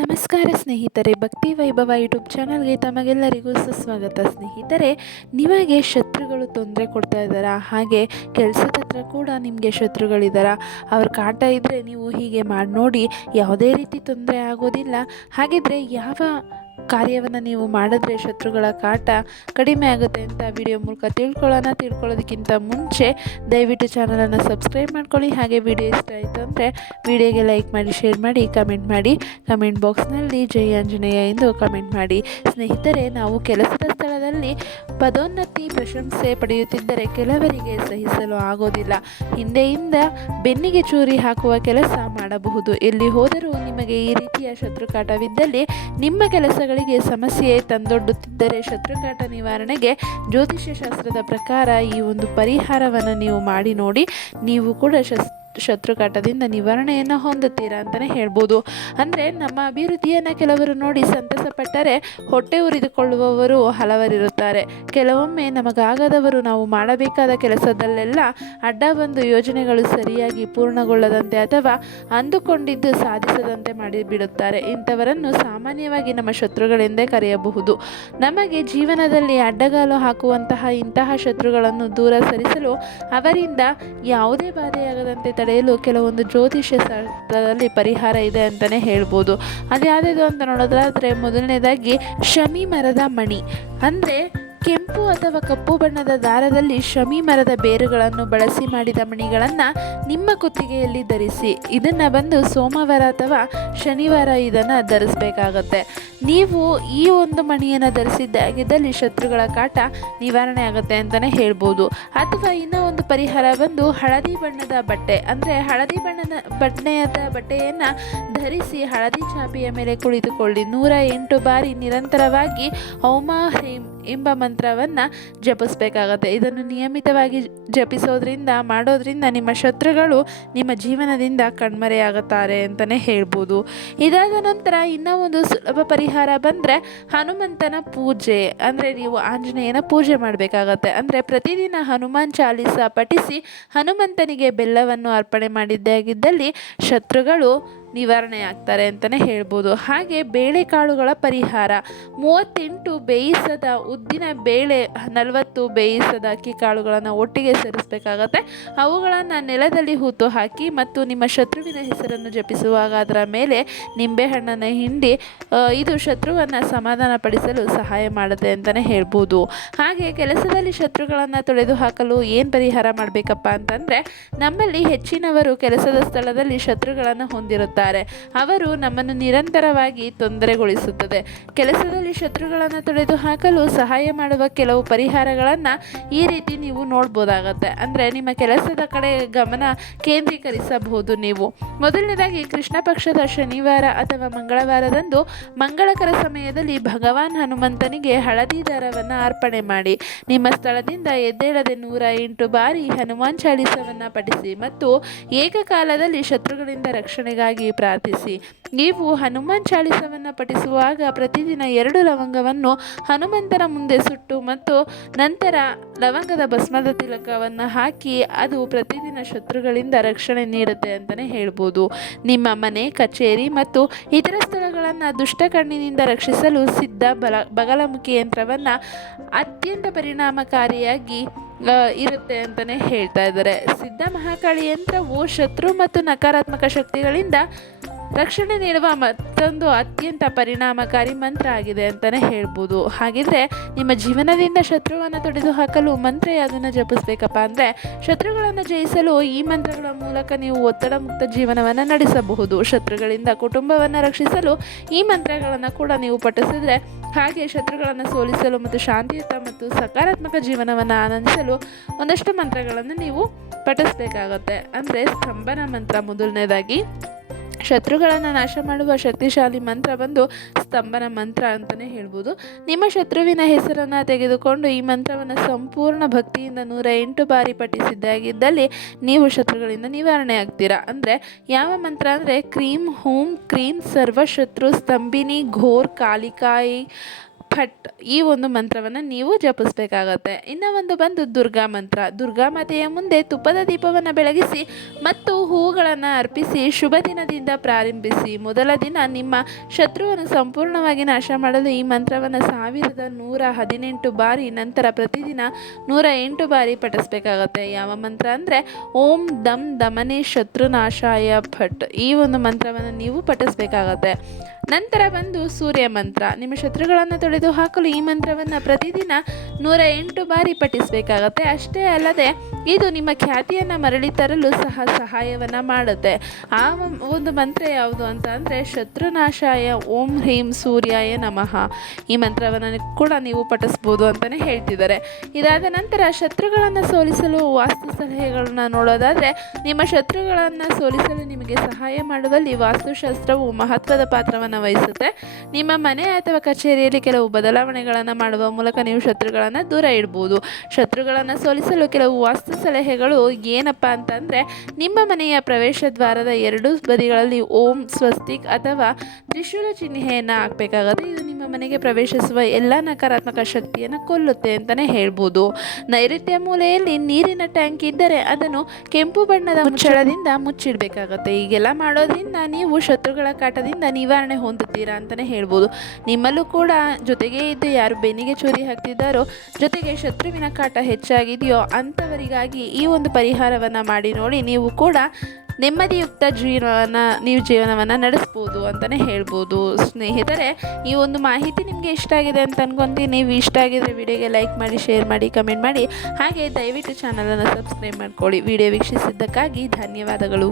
ನಮಸ್ಕಾರ ಸ್ನೇಹಿತರೆ, ಭಕ್ತಿ ವೈಭವ ಯೂಟ್ಯೂಬ್ ಚಾನಲ್ಗೆ ತಮಗೆಲ್ಲರಿಗೂ ಸುಸ್ವಾಗತ. ಸ್ನೇಹಿತರೆ, ನಿಮಗೆ ಶತ್ರುಗಳು ತೊಂದರೆ ಕೊಡ್ತಾ ಇದ್ದಾರಾ? ಹಾಗೆ ಕೆಲಸದ ಹತ್ರ ಕೂಡ ನಿಮಗೆ ಶತ್ರುಗಳಿದ್ದಾರಾ ಅವ್ರ ಕಾಟ ಇದ್ದರೆ ನೀವು ಹೀಗೆ ಮಾಡಿ ನೋಡಿ, ಯಾವುದೇ ರೀತಿ ತೊಂದರೆ ಆಗೋದಿಲ್ಲ. ಹಾಗಿದ್ರೆ ಯಾವ ಕಾರ್ಯವನ್ನು ನೀವು ಮಾಡಿದ್ರೆ ಶತ್ರುಗಳ ಕಾಟ ಕಡಿಮೆ ಆಗುತ್ತೆ ಅಂತ ವಿಡಿಯೋ ಮೂಲಕ ತಿಳ್ಕೊಳ್ಳೋಣ. ತಿಳ್ಕೊಳ್ಳೋದಕ್ಕಿಂತ ಮುಂಚೆ ದಯವಿಟ್ಟು ಚಾನಲನ್ನು ಸಬ್ಸ್ಕ್ರೈಬ್ ಮಾಡ್ಕೊಳ್ಳಿ. ಹಾಗೆ ವಿಡಿಯೋ ಇಷ್ಟ ಆಯಿತು ಅಂದರೆ ವಿಡಿಯೋಗೆ ಲೈಕ್ ಮಾಡಿ, ಶೇರ್ ಮಾಡಿ, ಕಮೆಂಟ್ ಮಾಡಿ. ಕಮೆಂಟ್ ಬಾಕ್ಸ್ನಲ್ಲಿ ಜೈ ಆಂಜನೇಯ ಎಂದು ಕಮೆಂಟ್ ಮಾಡಿ. ಸ್ನೇಹಿತರೆ, ನಾವು ಕೆಲಸದ ಸ್ಥಳದಲ್ಲಿ ಪದೋನ್ನತಿ ಪ್ರಶಂಸೆ ಪಡೆಯುತ್ತಿದ್ದರೆ ಕೆಲವರಿಗೆ ಸಹಿಸಲು ಆಗೋದಿಲ್ಲ. ಹಿಂದೆಯಿಂದ ಬೆನ್ನಿಗೆ ಚೂರಿ ಹಾಕುವ ಕೆಲಸ ಮಾಡಬಹುದು. ಎಲ್ಲಿ ಹೋದರೂ ನಿಮಗೆ ಈ ರೀತಿಯ ಶತ್ರುಕಾಟವಿದ್ದಲ್ಲಿ ನಿಮ್ಮ ಕೆಲಸಗಳಿಗೆ ಸಮಸ್ಯೆ ತಂದೊಡ್ಡುತ್ತಿದ್ದರೆ ಶತ್ರುಘಾಟ ನಿವಾರಣೆಗೆ ಜ್ಯೋತಿಷ್ಯ ಶಾಸ್ತ್ರದ ಪ್ರಕಾರ ಈ ಒಂದು ಪರಿಹಾರವನ್ನು ನೀವು ಮಾಡಿ ನೋಡಿ, ನೀವು ಕೂಡ ಶಸ್ ಶತ್ರುಕಾಟದಿಂದ ನಿವಾರಣೆಯನ್ನು ಹೊಂದುತ್ತೀರಾ ಅಂತಲೇ ಹೇಳ್ಬೋದು. ಅಂದರೆ ನಮ್ಮ ಅಭಿವೃದ್ಧಿಯನ್ನು ಕೆಲವರು ನೋಡಿ ಸಂತಸಪಟ್ಟರೆ ಹೊಟ್ಟೆ ಉರಿದುಕೊಳ್ಳುವವರು ಹಲವರಿರುತ್ತಾರೆ. ಕೆಲವೊಮ್ಮೆ ನಮಗಾಗದವರು ನಾವು ಮಾಡಬೇಕಾದ ಕೆಲಸದಲ್ಲೆಲ್ಲ ಅಡ್ಡ ಬಂದು ಯೋಜನೆಗಳು ಸರಿಯಾಗಿ ಪೂರ್ಣಗೊಳ್ಳದಂತೆ ಅಥವಾ ಅಂದುಕೊಂಡಿದ್ದು ಸಾಧಿಸದಂತೆ ಮಾಡಿಬಿಡುತ್ತಾರೆ. ಇಂಥವರನ್ನು ಸಾಮಾನ್ಯವಾಗಿ ನಮ್ಮ ಶತ್ರುಗಳೆಂದೇ ಕರೆಯಬಹುದು. ನಮಗೆ ಜೀವನದಲ್ಲಿ ಅಡ್ಡಗಾಲು ಹಾಕುವಂತಹ ಇಂತಹ ಶತ್ರುಗಳನ್ನು ದೂರ ಸರಿಸಲು ಅವರಿಂದ ಯಾವುದೇ ಬಾಧೆಯಾಗದಂತೆ ತಡೆಯಲು ಕೆಲವೊಂದು ಜ್ಯೋತಿಷ್ಯ ಶಾಸ್ತ್ರದಲ್ಲಿ ಪರಿಹಾರ ಇದೆ ಅಂತಲೇ ಹೇಳ್ಬೋದು. ಅದು ಯಾವುದಿದು ಅಂತ ನೋಡೋದಾದರೆ ಮೊದಲನೇದಾಗಿ ಶಮಿ ಮರದ ಮಣಿ. ಅಂದರೆ ಕೆಂಪು ಅಥವಾ ಕಪ್ಪು ಬಣ್ಣದ ದಾರದಲ್ಲಿ ಶಮಿ ಮರದ ಬೇರುಗಳನ್ನು ಬಳಸಿ ಮಾಡಿದ ಮಣಿಗಳನ್ನು ನಿಮ್ಮ ಕುತ್ತಿಗೆಯಲ್ಲಿ ಧರಿಸಿ. ಇದನ್ನು ಬಂದು ಸೋಮವಾರ ಅಥವಾ ಶನಿವಾರ ಇದನ್ನು ಧರಿಸಬೇಕಾಗತ್ತೆ. ನೀವು ಈ ಒಂದು ಮಣಿಯನ್ನು ಧರಿಸಿದ್ದಾಗಿದ್ದಲ್ಲಿ ಶತ್ರುಗಳ ಕಾಟ ನಿವಾರಣೆ ಆಗುತ್ತೆ ಅಂತಲೇ ಹೇಳ್ಬೋದು. ಅಥವಾ ಇನ್ನೂ ಪರಿಹಾರ ಬಂದು ಹಳದಿ ಬಣ್ಣದ ಬಟ್ಟೆ ಅಂದರೆ ಹಳದಿ ಬಣ್ಣದ ಬಣ್ಣದ ಬಟ್ಟೆಯನ್ನು ಧರಿಸಿ ಹಳದಿ ಚಾಪೆಯ ಮೇಲೆ ಕುಳಿತುಕೊಳ್ಳಿ. ನೂರ ಎಂಟು ಬಾರಿ ನಿರಂತರವಾಗಿ ಹೌಮ ಹ್ರೀಂ ಎಂಬ ಮಂತ್ರವನ್ನು ಜಪಿಸಬೇಕಾಗತ್ತೆ. ಇದನ್ನು ನಿಯಮಿತವಾಗಿ ಜಪಿಸೋದ್ರಿಂದ, ಮಾಡೋದ್ರಿಂದ ನಿಮ್ಮ ಶತ್ರುಗಳು ನಿಮ್ಮ ಜೀವನದಿಂದ ಕಣ್ಮರೆಯಾಗುತ್ತಾರೆ ಅಂತಲೇ ಹೇಳ್ಬೋದು. ಇದಾದ ನಂತರ ಇನ್ನೂ ಒಂದು ಸುಲಭ ಪರಿಹಾರ ಬಂದರೆ ಹನುಮಂತನ ಪೂಜೆ. ಅಂದರೆ ನೀವು ಆಂಜನೇಯನ ಪೂಜೆ ಮಾಡಬೇಕಾಗತ್ತೆ. ಅಂದರೆ ಪ್ರತಿದಿನ ಹನುಮಾನ್ ಚಾಲೀಸ ಪಠಿಸಿ ಹನುಮಂತನಿಗೆ ಬೆಲ್ಲವನ್ನು ಅರ್ಪಣೆ ಮಾಡಿದ್ದೇ ಆಗಿದ್ದಲ್ಲಿ ಶತ್ರುಗಳು ನಿವಾರಣೆ ಆಗ್ತಾರೆ ಅಂತಲೇ ಹೇಳ್ಬೋದು. ಹಾಗೆ ಬೇಳೆಕಾಳುಗಳ ಪರಿಹಾರ. ಮೂವತ್ತೆಂಟು ಬೇಯಿಸದ ಉದ್ದಿನ ಬೇಳೆ, ನಲವತ್ತು ಬೇಯಿಸದ ಅಕ್ಕಿ ಕಾಳುಗಳನ್ನು ಒಟ್ಟಿಗೆ ಸೇರಿಸಬೇಕಾಗತ್ತೆ. ಅವುಗಳನ್ನು ನೆಲದಲ್ಲಿ ಹೂತು ಹಾಕಿ ಮತ್ತು ನಿಮ್ಮ ಶತ್ರುವಿನ ಹೆಸರನ್ನು ಜಪಿಸುವಾಗ ಅದರ ಮೇಲೆ ನಿಂಬೆಹಣ್ಣನ್ನು ಹಿಂಡಿ ಇದು ಶತ್ರುವನ್ನು ಸಮಾಧಾನಪಡಿಸಲು ಸಹಾಯ ಮಾಡುತ್ತೆ ಅಂತಲೇ ಹೇಳ್ಬೋದು. ಹಾಗೆ ಕೆಲಸದಲ್ಲಿ ಶತ್ರುಗಳನ್ನು ತೊಳೆದು ಹಾಕಲು ಏನು ಪರಿಹಾರ ಮಾಡಬೇಕಪ್ಪ ಅಂತಂದರೆ, ನಮ್ಮಲ್ಲಿ ಹೆಚ್ಚಿನವರು ಕೆಲಸದ ಸ್ಥಳದಲ್ಲಿ ಶತ್ರುಗಳನ್ನು ಹೊಂದಿರುತ್ತಾರೆ ಅವರು ನಮ್ಮನ್ನು ನಿರಂತರವಾಗಿ ತೊಂದರೆಗೊಳಿಸುತ್ತದೆ. ಕೆಲಸದಲ್ಲಿ ಶತ್ರುಗಳನ್ನು ತೊಡೆದು ಹಾಕಲು ಸಹಾಯ ಮಾಡುವ ಕೆಲವು ಪರಿಹಾರಗಳನ್ನು ಈ ರೀತಿ ನೀವು ನೋಡ್ಬೋದಾಗತ್ತೆ. ಅಂದರೆ ನಿಮ್ಮ ಕೆಲಸದ ಕಡೆ ಗಮನ ಕೇಂದ್ರೀಕರಿಸಬಹುದು ನೀವು. ಮೊದಲನೇದಾಗಿ ಕೃಷ್ಣ ಪಕ್ಷದ ಶನಿವಾರ ಅಥವಾ ಮಂಗಳವಾರದಂದು ಮಂಗಳಕರ ಸಮಯದಲ್ಲಿ ಭಗವಾನ್ ಹನುಮಂತನಿಗೆ ಹಳದಿ ದಾರವನ್ನು ಅರ್ಪಣೆ ಮಾಡಿ. ನಿಮ್ಮ ಸ್ಥಳದಿಂದ ಎದ್ದೇಳದೆ ನೂರ ಎಂಟು ಬಾರಿ ಹನುಮಾನ್ ಚಾಲೀಸವನ್ನು ಪಠಿಸಿ ಮತ್ತು ಏಕಕಾಲದಲ್ಲಿ ಶತ್ರುಗಳಿಂದ ರಕ್ಷಣೆಗಾಗಿ ಪ್ರಾರ್ಥಿಸಿ. ನೀವು ಹನುಮಾನ್ ಚಾಳಿಸವನ್ನು ಪಠಿಸುವಾಗ ಪ್ರತಿದಿನ ಎರಡು ಲವಂಗವನ್ನು ಹನುಮಂತನ ಮುಂದೆ ಸುಟ್ಟು ಮತ್ತು ನಂತರ ಲವಂಗದ ಭಸ್ಮದ ತಿಲಕವನ್ನು ಹಾಕಿ ಅದು ಪ್ರತಿದಿನ ಶತ್ರುಗಳಿಂದ ರಕ್ಷಣೆ ನೀಡುತ್ತೆ ಅಂತಲೇ ಹೇಳ್ಬೋದು. ನಿಮ್ಮ ಮನೆ, ಕಚೇರಿ ಮತ್ತು ಇತರ ಸ್ಥಳಗಳನ್ನು ದುಷ್ಟ ಕಣ್ಣಿನಿಂದ ರಕ್ಷಿಸಲು ಸಿದ್ಧ ಬಲ, ಬಗಲಮುಖಿ ಯಂತ್ರವನ್ನು ಅತ್ಯಂತ ಪರಿಣಾಮಕಾರಿಯಾಗಿ ಇರುತ್ತೆ ಅಂತಲೇ ಹೇಳ್ತಾ ಇದ್ದಾರೆ. ಸಿದ್ಧ ಮಹಾಕಾಳಿ ಯಂತ್ರವು ಶತ್ರು ಮತ್ತು ನಕಾರಾತ್ಮಕ ಶಕ್ತಿಗಳಿಂದ ರಕ್ಷಣೆ ನೀಡುವ ಮತ್ತೊಂದು ಅತ್ಯಂತ ಪರಿಣಾಮಕಾರಿ ಮಂತ್ರ ಆಗಿದೆ ಅಂತಲೇ ಹೇಳ್ಬೋದು. ಹಾಗಿದ್ರೆ ನಿಮ್ಮ ಜೀವನದಿಂದ ಶತ್ರುವನ್ನು ತೊಡೆದು ಹಾಕಲು ಮಂತ್ರ ಯಾವುದನ್ನು ಜಪಿಸ್ಬೇಕಪ್ಪ ಅಂದರೆ, ಶತ್ರುಗಳನ್ನು ಜಯಿಸಲು ಈ ಮಂತ್ರಗಳ ಮೂಲಕ ನೀವು ಒತ್ತಡ ಮುಕ್ತ ಜೀವನವನ್ನು ನಡೆಸಬಹುದು. ಶತ್ರುಗಳಿಂದ ಕುಟುಂಬವನ್ನು ರಕ್ಷಿಸಲು ಈ ಮಂತ್ರಗಳನ್ನು ಕೂಡ ನೀವು ಪಠಿಸಿದ್ರೆ, ಹಾಗೆ ಶತ್ರುಗಳನ್ನು ಸೋಲಿಸಲು ಮತ್ತು ಶಾಂತಿಯುತ ಮತ್ತು ಸಕಾರಾತ್ಮಕ ಜೀವನವನ್ನು ಆನಂದಿಸಲು ಒಂದಷ್ಟು ಮಂತ್ರಗಳನ್ನು ನೀವು ಪಠಿಸ್ಬೇಕಾಗತ್ತೆ. ಅಂದರೆ ಸ್ತಂಭನ ಮಂತ್ರ ಮೊದಲನೇದಾಗಿ. ಶತ್ರುಗಳನ್ನು ನಾಶ ಮಾಡುವ ಶಕ್ತಿಶಾಲಿ ಮಂತ್ರ ಬಂದು ಸ್ತಂಭನ ಮಂತ್ರ ಅಂತಲೇ ಹೇಳ್ಬೋದು. ನಿಮ್ಮ ಶತ್ರುವಿನ ಹೆಸರನ್ನು ತೆಗೆದುಕೊಂಡು ಈ ಮಂತ್ರವನ್ನು ಸಂಪೂರ್ಣ ಭಕ್ತಿಯಿಂದ ನೂರ ಎಂಟು ಬಾರಿ ಪಠಿಸಿದ್ದಾಗಿದ್ದಲ್ಲಿ ನೀವು ಶತ್ರುಗಳಿಂದ ನಿವಾರಣೆ ಆಗ್ತೀರಾ. ಅಂದರೆ ಯಾವ ಮಂತ್ರ ಅಂದರೆ ಕ್ರೀಂ ಹೂಂ ಕ್ರೀಂ ಸರ್ವಶತ್ರು ಸ್ತಂಭಿನಿ ಘೋರ್ ಕಾಲಿಕಾಯಿ ಭಟ್ ಈ ಒಂದು ಮಂತ್ರವನ್ನು ನೀವು ಜಪಿಸ್ಬೇಕಾಗತ್ತೆ. ಇನ್ನು ಒಂದು ಬಂದು ದುರ್ಗಾ ಮಂತ್ರ. ದುರ್ಗಾ ಮಾತೆಯ ಮುಂದೆ ತುಪ್ಪದ ದೀಪವನ್ನು ಬೆಳಗಿಸಿ ಮತ್ತು ಹೂಗಳನ್ನು ಅರ್ಪಿಸಿ ಶುಭ ದಿನದಿಂದ ಪ್ರಾರಂಭಿಸಿ. ಮೊದಲ ದಿನ ನಿಮ್ಮ ಶತ್ರುವನ್ನು ಸಂಪೂರ್ಣವಾಗಿ ನಾಶ ಮಾಡಲು ಈ ಮಂತ್ರವನ್ನು ಸಾವಿರದ ನೂರ ಹದಿನೆಂಟು ಬಾರಿ, ನಂತರ ಪ್ರತಿದಿನ ನೂರ ಎಂಟು ಬಾರಿ ಪಠಿಸ್ಬೇಕಾಗತ್ತೆ. ಯಾವ ಮಂತ್ರ ಅಂದರೆ, ಓಂ ದಮ್ ದಮನೆ ಶತ್ರುನಾಶಾಯ ಭಟ್. ಈ ಒಂದು ಮಂತ್ರವನ್ನು ನೀವು ಪಠಿಸ್ಬೇಕಾಗತ್ತೆ. ನಂತರ ಬಂದು ಸೂರ್ಯ ಮಂತ್ರ. ನಿಮ್ಮ ಶತ್ರುಗಳನ್ನು ತೊಳೆದು ಹಾಕಲು ಈ ಮಂತ್ರವನ್ನು ಪ್ರತಿದಿನ ನೂರ ಎಂಟು ಬಾರಿ ಪಠಿಸಬೇಕಾಗತ್ತೆ. ಅಷ್ಟೇ ಅಲ್ಲದೆ, ಇದು ನಿಮ್ಮ ಖ್ಯಾತಿಯನ್ನು ಮರಳಿ ತರಲು ಸಹ ಸಹಾಯವನ್ನು ಮಾಡುತ್ತೆ. ಆ ಒಂದು ಮಂತ್ರ ಯಾವುದು ಅಂತ ಅಂದರೆ, ಶತ್ರುನಾಶಾಯ ಓಂ ಹ್ರೀಂ ಸೂರ್ಯಾಯ ನಮಃ. ಈ ಮಂತ್ರವನ್ನು ಕೂಡ ನೀವು ಪಠಿಸ್ಬೋದು ಅಂತಲೇ ಹೇಳ್ತಿದ್ದಾರೆ. ಇದಾದ ನಂತರ ಶತ್ರುಗಳನ್ನು ಸೋಲಿಸಲು ವಾಸ್ತು ಸಲಹೆಗಳನ್ನು ನೋಡೋದಾದರೆ, ನಿಮ್ಮ ಶತ್ರುಗಳನ್ನು ಸೋಲಿಸಲು ನಿಮಗೆ ಸಹಾಯ ಮಾಡುವಲ್ಲಿ ವಾಸ್ತುಶಾಸ್ತ್ರವು ಮಹತ್ವದ ಪಾತ್ರವನ್ನು ವಹಿಸುತ್ತೆ. ನಿಮ್ಮ ಮನೆ ಅಥವಾ ಕಚೇರಿಯಲ್ಲಿ ಕೆಲವು ಬದಲಾವಣೆಗಳನ್ನು ಮಾಡುವ ಮೂಲಕ ನೀವು ಶತ್ರುಗಳನ್ನು ದೂರ ಇಡ್ಬೋದು. ಶತ್ರುಗಳನ್ನು ಸೋಲಿಸಲು ಕೆಲವು ವಾಸ್ತು ಸಲಹೆಗಳು ಏನಪ್ಪ ಅಂತಂದರೆ, ನಿಮ್ಮ ಮನೆಯ ಪ್ರವೇಶ ದ್ವಾರದ ಎರಡೂ ಬದಿಗಳಲ್ಲಿ ಓಂ, ಸ್ವಸ್ತಿಕ್ ಅಥವಾ ತ್ರಿಶೂಲ ಚಿಹ್ನೆಯನ್ನು ಹಾಕಬೇಕಾಗುತ್ತೆ. ಇದು ನಿಮ್ಮ ಮನೆಗೆ ಪ್ರವೇಶಿಸುವ ಎಲ್ಲ ನಕಾರಾತ್ಮಕ ಶಕ್ತಿಯನ್ನು ಕೊಲ್ಲುತ್ತೆ ಅಂತಲೇ ಹೇಳ್ಬೋದು. ನೈಋತ್ಯ ಮೂಲೆಯಲ್ಲಿ ನೀರಿನ ಟ್ಯಾಂಕ್ ಇದ್ದರೆ ಅದನ್ನು ಕೆಂಪು ಬಣ್ಣದ ಮುಚ್ಚಳದಿಂದ ಮುಚ್ಚಿಡಬೇಕಾಗುತ್ತೆ. ಹೀಗೆಲ್ಲ ಮಾಡೋದ್ರಿಂದ ನೀವು ಶತ್ರುಗಳ ಕಾಟದಿಂದ ನಿವಾರಣೆ ಹೊಂದುತ್ತೀರಾ ಅಂತಲೇ ಹೇಳ್ಬೋದು. ನಿಮ್ಮಲ್ಲೂ ಕೂಡ ಜೊತೆಗೇ ಇದ್ದು ಯಾರು ಬೆನ್ನಿಗೆ ಚೂರಿ ಹಾಕ್ತಿದ್ದಾರೋ, ಜೊತೆಗೆ ಶತ್ರುವಿನ ಕಾಟ ಹೆಚ್ಚಾಗಿದೆಯೋ ಅಂಥವರಿಗಾಗಿ ಈ ಒಂದು ಪರಿಹಾರವನ್ನು ಮಾಡಿ ನೋಡಿ ನೀವು ಕೂಡ ನೆಮ್ಮದಿಯುಕ್ತ ಜೀವನವನ್ನು ನೀವು ಜೀವನವನ್ನು ನಡೆಸ್ಬೋದು ಅಂತಲೇ ಹೇಳ್ಬೋದು. ಸ್ನೇಹಿತರೆ, ಈ ಒಂದು ಮಾಹಿತಿ ನಿಮಗೆ ಇಷ್ಟ ಆಗಿದೆ ಅಂತ ಅನ್ಕೊಂತೀನಿ. ನೀವು ಇಷ್ಟ ಆಗಿದ್ರೆ ವಿಡಿಯೋಗೆ ಲೈಕ್ ಮಾಡಿ, ಶೇರ್ ಮಾಡಿ, ಕಮೆಂಟ್ ಮಾಡಿ. ಹಾಗೆ ದಯವಿಟ್ಟು ಚಾನಲನ್ನು ಸಬ್ಸ್ಕ್ರೈಬ್ ಮಾಡ್ಕೊಳ್ಳಿ. ವಿಡಿಯೋ ವೀಕ್ಷಿಸಿದ್ದಕ್ಕಾಗಿ ಧನ್ಯವಾದಗಳು.